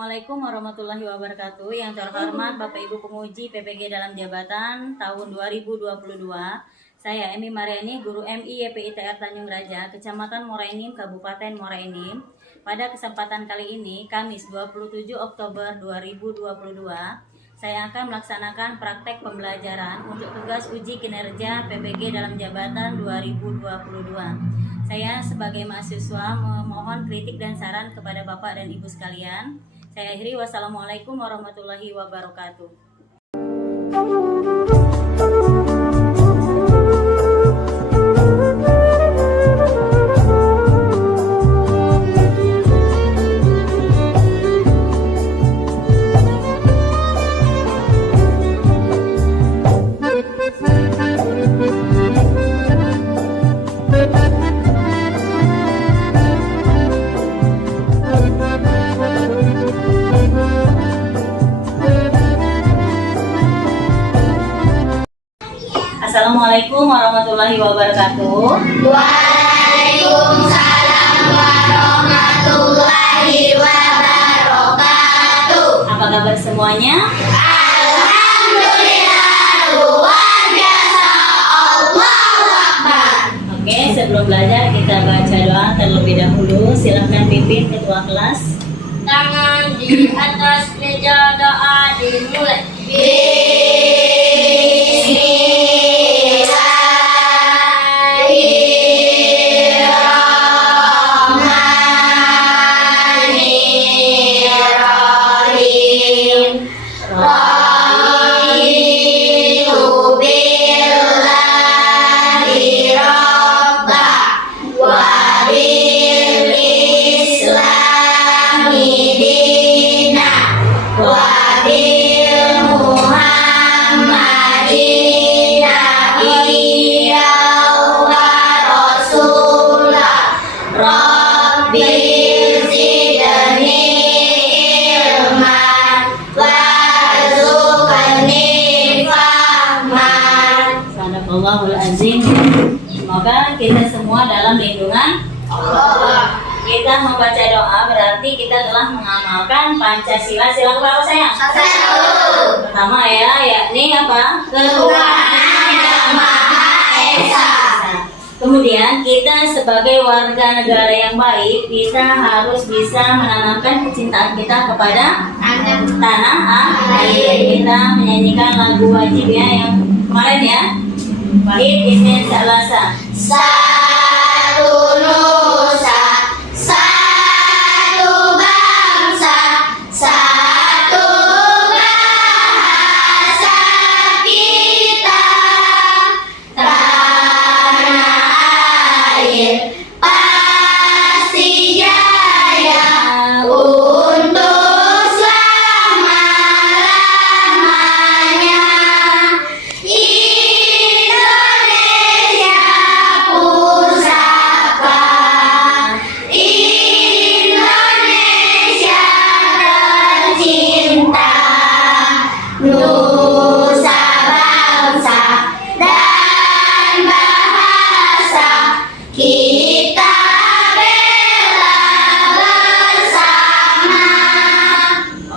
Assalamualaikum warahmatullahi wabarakatuh. Yang terhormat Bapak Ibu penguji PPG dalam jabatan tahun 2022. Saya Emi Mariani, guru MI YPITR Tanjung Raja, Kecamatan Muara Enim, Kabupaten Muara Enim. Pada kesempatan kali ini, Kamis 27 Oktober 2022, saya akan melaksanakan praktek pembelajaran untuk tugas uji kinerja PPG dalam jabatan 2022. Saya sebagai mahasiswa memohon kritik dan saran kepada Bapak dan Ibu sekalian. Saya akhiri, wassalamualaikum warahmatullahi wabarakatuh. Assalamualaikum warahmatullahi wabarakatuh. Waalaikumsalam warahmatullahi wabarakatuh. Apa kabar semuanya? Alhamdulillah, luar biasa, Allahu Akbar. Oke, sebelum belajar kita baca doa terlebih dahulu. Silahkan pimpin ketua kelas. Tangan di atas meja, doa dimulai. Allahul Azim. Semoga kita semua dalam lindungan Allah. Kita membaca doa berarti kita telah mengamalkan Pancasila. Silakan Bapak sayang. Pertama yakni apa? Ketuhanan Yang Maha Esa. Kemudian kita sebagai warga negara yang baik, kita harus bisa menanamkan kecintaan kita kepada tanah air. Kita menyanyikan lagu wajib yang kemarin ya. Baik, Isnin Selasa. Satu nusa, satu bangsa, satu bahasa kita. Tanah air pasti jaya untuk selama-lamanya. Indonesia pusaka, Indonesia tercinta, nusa bangsa dan bahasa kita bela bersama.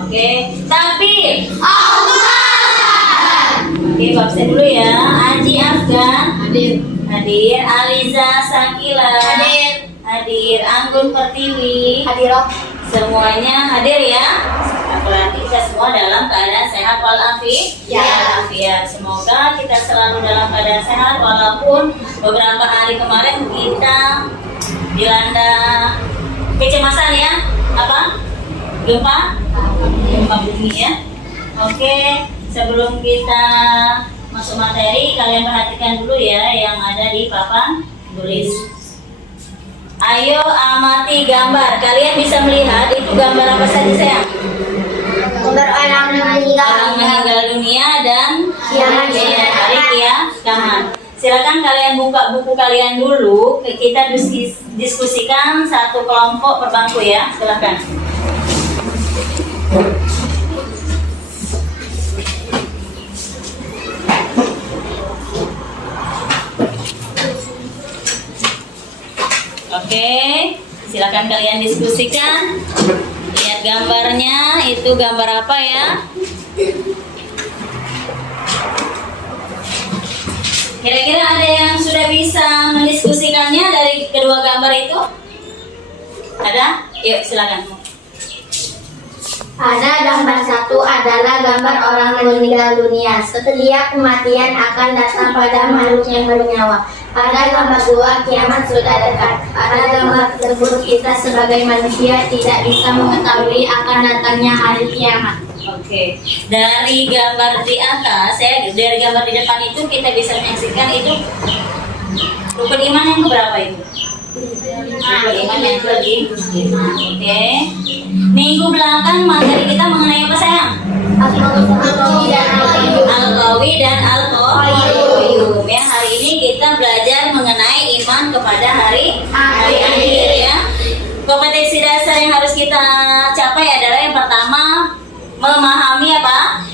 Oke, takbir. Allah. Oke, absen dulu ya. Aji Afgan. Hadir. Hadir. Aliza Sakila. Hadir. Hadir. Anggun Pertiwi. Hadiroh. Semuanya hadir ya. Berarti kita semua dalam keadaan sehat walafiat. Ya. Semoga kita selalu dalam keadaan sehat walaupun beberapa hari kemarin kita dilanda kecemasan ya. Apa? Gempa bumi ya. Oke, sebelum kita masuk materi, kalian perhatikan dulu ya yang ada di papan tulis. Ayo amati gambar. Kalian bisa melihat itu gambar apa saja sayang? Gambar orang Meninggal dunia dan Kiamat. hari kiamat. Silakan kalian buka buku kalian dulu. Kita diskusikan satu kelompok per bangku ya. Silakan. Oke, silakan kalian diskusikan. Lihat lihat gambarnya, itu gambar apa ya? Kira-kira ada yang sudah bisa mendiskusikannya dari kedua gambar itu? Ada? Yuk silakan. Pada gambar 1 adalah gambar orang meninggal dunia. Setiap kematian akan datang pada makhluk yang bernyawa. Pada gambar 2, kiamat sudah dekat. Pada gambar tersebut, kita sebagai manusia tidak bisa mengetahui akan datangnya hari kiamat. Oke, dari gambar di atas, dari gambar di depan itu kita bisa menyaksikan itu rukun iman yang keberapa itu? Rukun iman yang kelima. Oke. Minggu belakang materi kita mengenai apa sayang? Al-Qawi dan Al-Qayyum. Ya, hari ini kita belajar mengenai iman kepada hari akhir ya. Kompetensi dasar yang harus kita capai adalah yang pertama, memahami apa?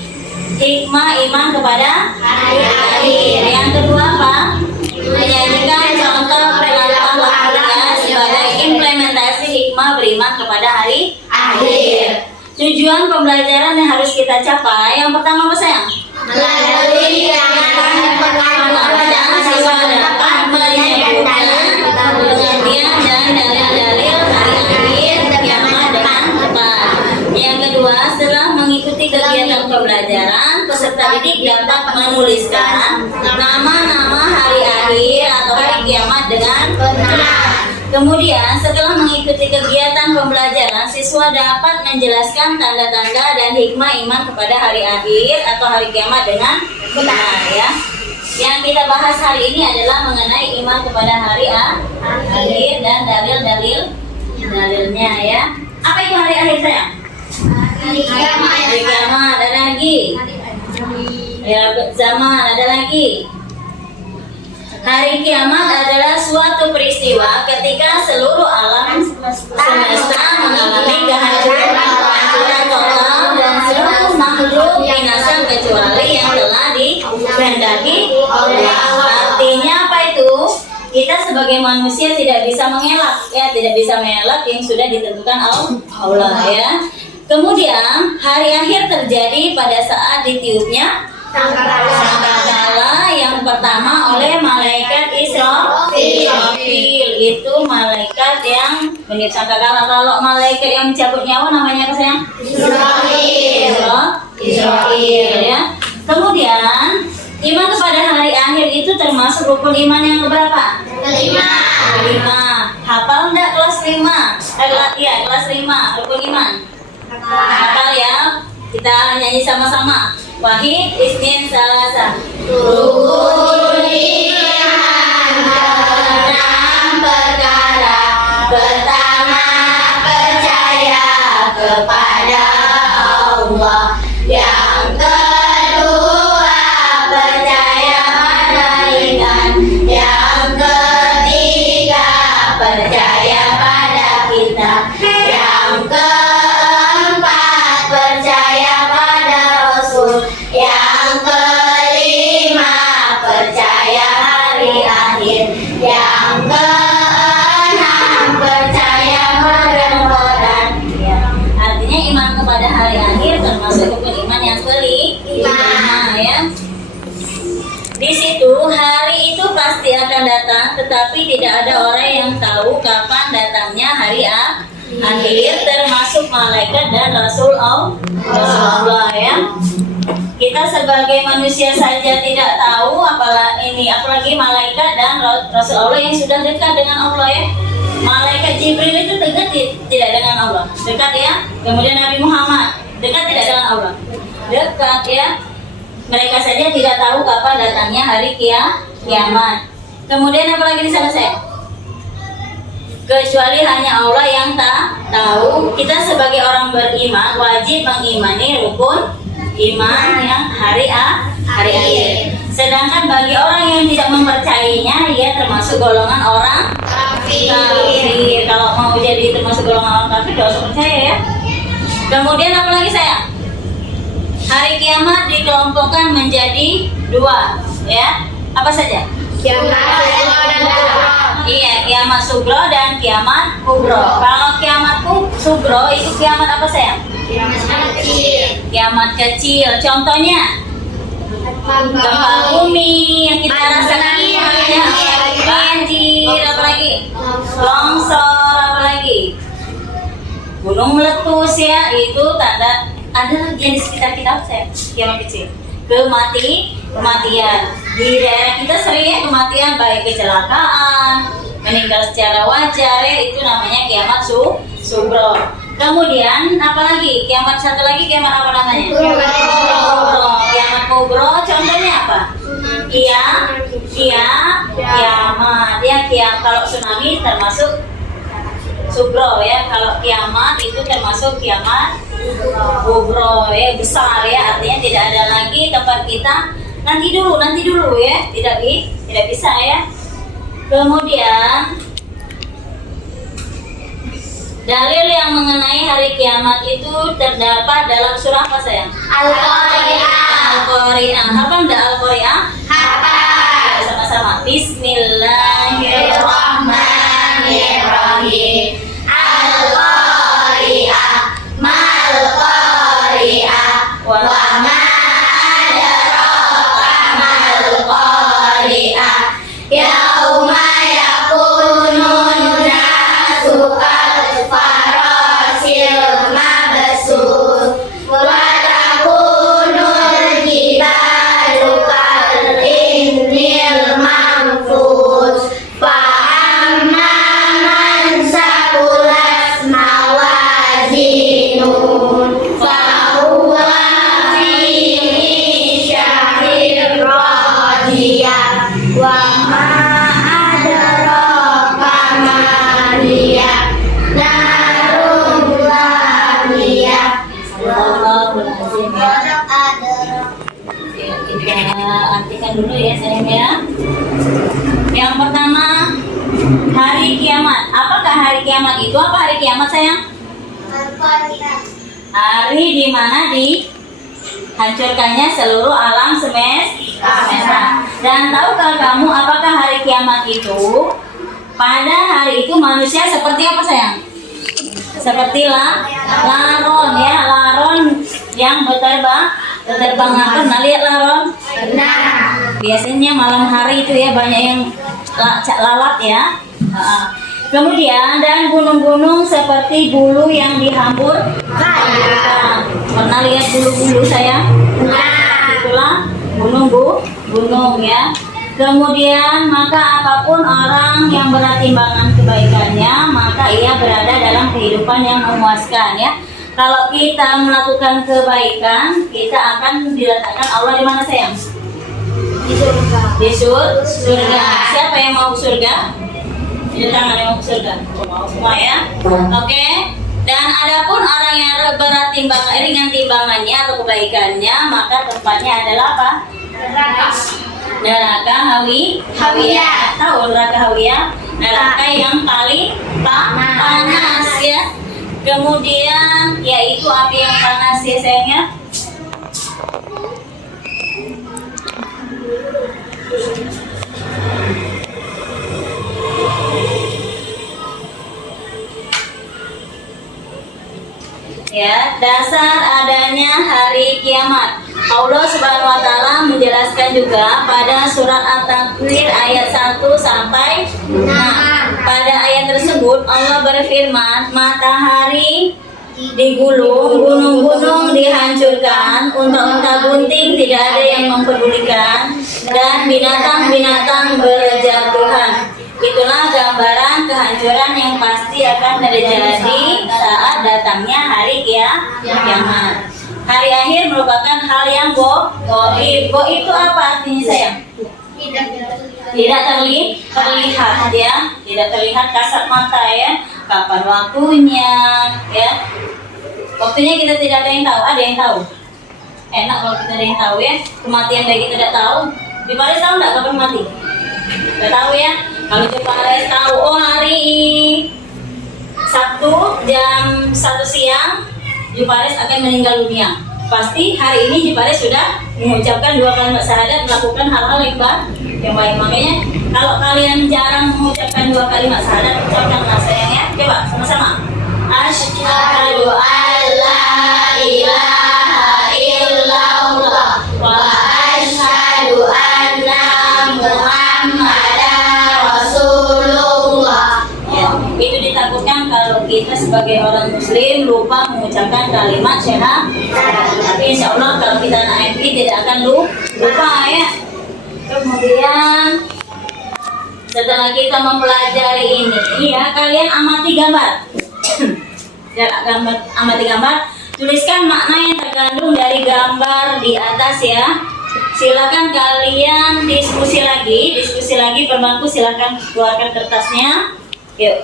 Hikmah iman kepada hari akhir. Yang kedua apa? Menyajikan contoh perilaku mulia sebagai implementasi hikmah beriman kepada hari akhir. Tujuan pembelajaran yang harus kita capai, yang pertama apa sayang? Melalui yang pertama siswa dapat menyimpulkan pengertian dan dalil-dalil hari akhir kiamat dengan tepat. Yang kedua, setelah mengikuti kegiatan pembelajaran, peserta didik dapat menuliskan nama-nama hari akhir atau hari kiamat dengan benar. Kemudian, setelah mengikuti kegiatan pembelajaran, siswa dapat menjelaskan tanda-tanda dan hikmah iman kepada hari akhir atau hari kiamat dengan benar ya. Yang kita bahas hari ini adalah mengenai iman kepada hari akhir dan dalilnya ya. Apa itu hari akhir sayang? Hari kiamat, ada lagi. Ya, zaman, ada lagi. Hari kiamat adalah suatu peristiwa ketika seluruh alam semesta mengalami kehancuran total dan seluruh makhluk binasa kecuali yang telah dikehendaki Allah. Artinya apa itu? Kita sebagai manusia tidak bisa mengelak ya, tidak bisa mengelak yang sudah ditentukan Allah ya. Kemudian hari akhir terjadi pada saat ditiupnya sangkakala yang pertama oleh malaikat Israfil. Itu malaikat yang meniup sangkakala. Kalau malaikat yang mencabut nyawa namanya apa sayang? Israfil ya. Kemudian iman kepada hari akhir itu termasuk rukun iman yang keberapa? Kelima. Hafal enggak kelas 5? Kelas 5 rukun iman. Hafal ya. Kita nyanyi sama-sama. Wahid, Isnin, Salasa. Rukun iman enam perkara. Pertama, percaya kepada Allah. Yang kedua, percaya malaikat. Yang ketiga, percaya pada kitab. Yang keempat, percaya pada Rasul. Yang kelima, percaya hari akhir. Yang keenam, percaya Ramadan. Ya. Artinya iman kepada hari akhir termasuk rukun iman yang kelima ya. Di situ hari itu pasti akan datang, tetapi tidak ada orang yang tahu kapan datangnya hari akhir, termasuk malaikat dan Rasulullah ya. Kita sebagai manusia saja tidak tahu, apalagi malaikat dan Rasulullah yang sudah dekat dengan Allah ya. Malaikat Jibril itu dekat tidak dengan Allah, dekat ya. Kemudian Nabi Muhammad dekat tidak dengan Allah, dekat ya. Mereka saja tidak tahu kapan datangnya hari kiamat. Kemudian apa lagi di sana saya? Kecuali hanya Allah yang tahu. Kita sebagai orang beriman wajib mengimani rukun iman yang hari akhir. Sedangkan bagi orang yang tidak mempercayainya, dia termasuk golongan orang kafir. Kalau mau jadi termasuk golongan orang kafir, tidak usah percaya ya. Kemudian apa lagi saya? Hari kiamat dikelompokkan menjadi 2 ya. Apa saja? Kiamat Iya, kiamat sugro dan kiamat kubro. Kalau kiamat sugro itu kiamat apa sayang? Kiamat kecil. Contohnya gempa bumi yang kita rasakan ya. Banjir, apa lagi? Longsor, apa lagi? Gunung meletus ya, itu tanda. Ada lagi yang di sekitar kita sayang, kiamat kecil. Kematian. Di daerah kita sering ya kematian, baik kecelakaan, meninggal secara wajar ya, itu namanya kiamat sugro. Kemudian apalagi? Kiamat satu lagi, kiamat apa namanya? Kubro. Kiamat kubro contohnya apa? Kiamat ya, kalau tsunami termasuk sugro ya. Kalau kiamat itu termasuk kiamat kubro ya, besar ya, artinya tidak ada lagi tempat kita nanti dulu ya, tidak bisa ya. Kemudian dalil yang mengenai hari kiamat itu terdapat dalam surah apa sayang? Al-Qari'ah. Hafal enggak Al-Qari'ah? Hafal. Sama-sama. Bismillahirrahmanirrahim. Al-Qari'ah. Mal Qari'ah. Wa ma adraka mal Qari'ah. Yauma yakunun nasu kal-farasil mabsus wa takunul jibalu kal-innil manfus fa amma man saqulat mawazinuhu fa huwa fi 'ishatin radiyah wa ma adraka ma hiya narun lamiyah. Allahul azim ya. Kita artikan dulu ya sayang ya. Yang pertama, hari kiamat. Apakah hari kiamat itu? Apa hari kiamat sayang? Hari di mana dihancurkannya seluruh alam semesta. Dan tahukah kamu apakah hari kiamat itu? Pada hari itu manusia seperti apa sayang? Seperti laron ya, laron yang berterbang apa? Nah, lihat laron. Biasanya malam hari itu ya banyak yang lalat ya. Kemudian dan gunung-gunung seperti bulu yang dihambur. Pernah lihat bulu-bulu sayang? Itulah gunung ya. Kemudian maka apapun orang yang berat timbangan kebaikannya, maka ia berada dalam kehidupan yang memuaskan ya. Kalau kita melakukan kebaikan, kita akan diletakkan Allah di mana sayang? Di surga. Siapa yang mau surga? Di tangan yang mau surga. Mau semua ya. Oke. Dan adapun orang yang berat ringan timbangannya atau kebaikannya, maka tempatnya adalah apa? Neraka hawiyah. Tahu neraka hawiyah? Neraka yang paling panas ya. Kemudian yaitu api yang panas ya sayangnya. Ya, dasar adanya hari kiamat. Allah Subhanahu wa taala menjelaskan juga pada surat At-Takwir ayat 1 sampai 6. Pada ayat tersebut Allah berfirman, matahari digulung, gunung-gunung dihancurkan, unta-unta bunting tidak ada yang mempedulikan, dan binatang-binatang berjatuhan. Itulah gambaran kehancuran yang pasti akan terjadi saat datangnya hari kiamat. Hari akhir merupakan hal yang goib. Goib itu apa artinya sayang? Tidak terlihat ya, tidak terlihat kasat mata ya. Kapan waktunya ya? Waktunya kita tidak ada yang tahu. Ada yang tahu? Enak kalau kita ada yang tahu ya. Kematian baik kita tidak tahu. Di Paris tahu nggak kapan mati? Tidak tahu ya. Kalau di Paris tahu, oh hari Sabtu jam 1 siang Jupares akan meninggal dunia. Pasti hari ini Jupares sudah mengucapkan 2 kalimat syahadat, melakukan hal-hal yang baik. Makanya kalau kalian jarang mengucapkan 2 kalimat syahadat, ucapkanlah sayangnya. Coba sama-sama. Asyhadu an kalau kita sebagai orang muslim lupa mengucapkan kalimat syahadat. Tapi insya Allah kalau kita anak MI tidak akan lupa ya. Kemudian setelah kita mempelajari ini, iya kalian amati gambar. Amati gambar, tuliskan makna yang terkandung dari gambar di atas ya. Silakan kalian diskusi lagi perbangku, silakan keluarkan kertasnya. Yuk.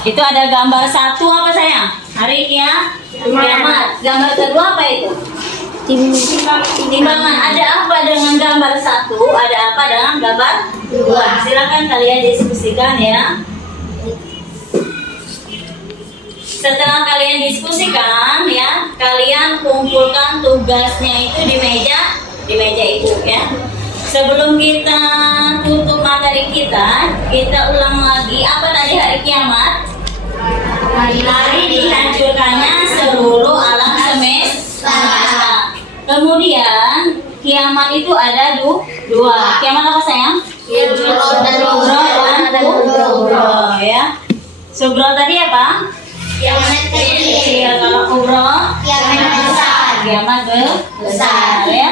Itu ada gambar satu apa sayang? Hari kiamat. Gambar kedua apa itu? Timbangan. Ada apa dengan gambar satu? Ada apa dengan gambar dua? Silakan kalian diskusikan ya. Setelah kalian diskusikan ya, kalian kumpulkan tugasnya itu di meja ibu ya. Sebelum kita tutup materi kita ulang lagi apa tadi hari kiamat? Hari dihancurkannya seluruh alam semesta. Kemudian kiamat itu ada dua. Kiamat apa sayang? Sugro dan kubro ya. Sugro tadi apa? Kiamat kecil. Kalau kubro Kiamat besar. kiamat besar ya.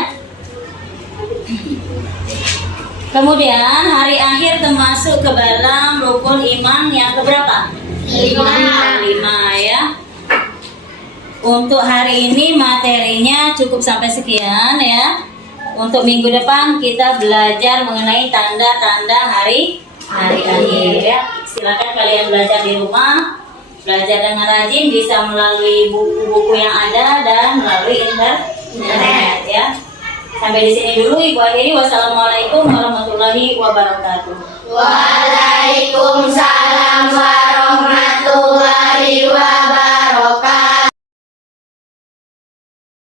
Kemudian hari akhir termasuk ke dalam rukun iman yang keberapa? 5 ya. Untuk hari ini materinya cukup sampai sekian ya. Untuk minggu depan kita belajar mengenai tanda-tanda hari akhir ya. Silakan kalian belajar di rumah. Belajar dengan rajin bisa melalui buku-buku yang ada dan melalui internet ya. Sampai di sini dulu Ibu akhiri. Wassalamualaikum warahmatullahi wabarakatuh. Waalaikumsalam.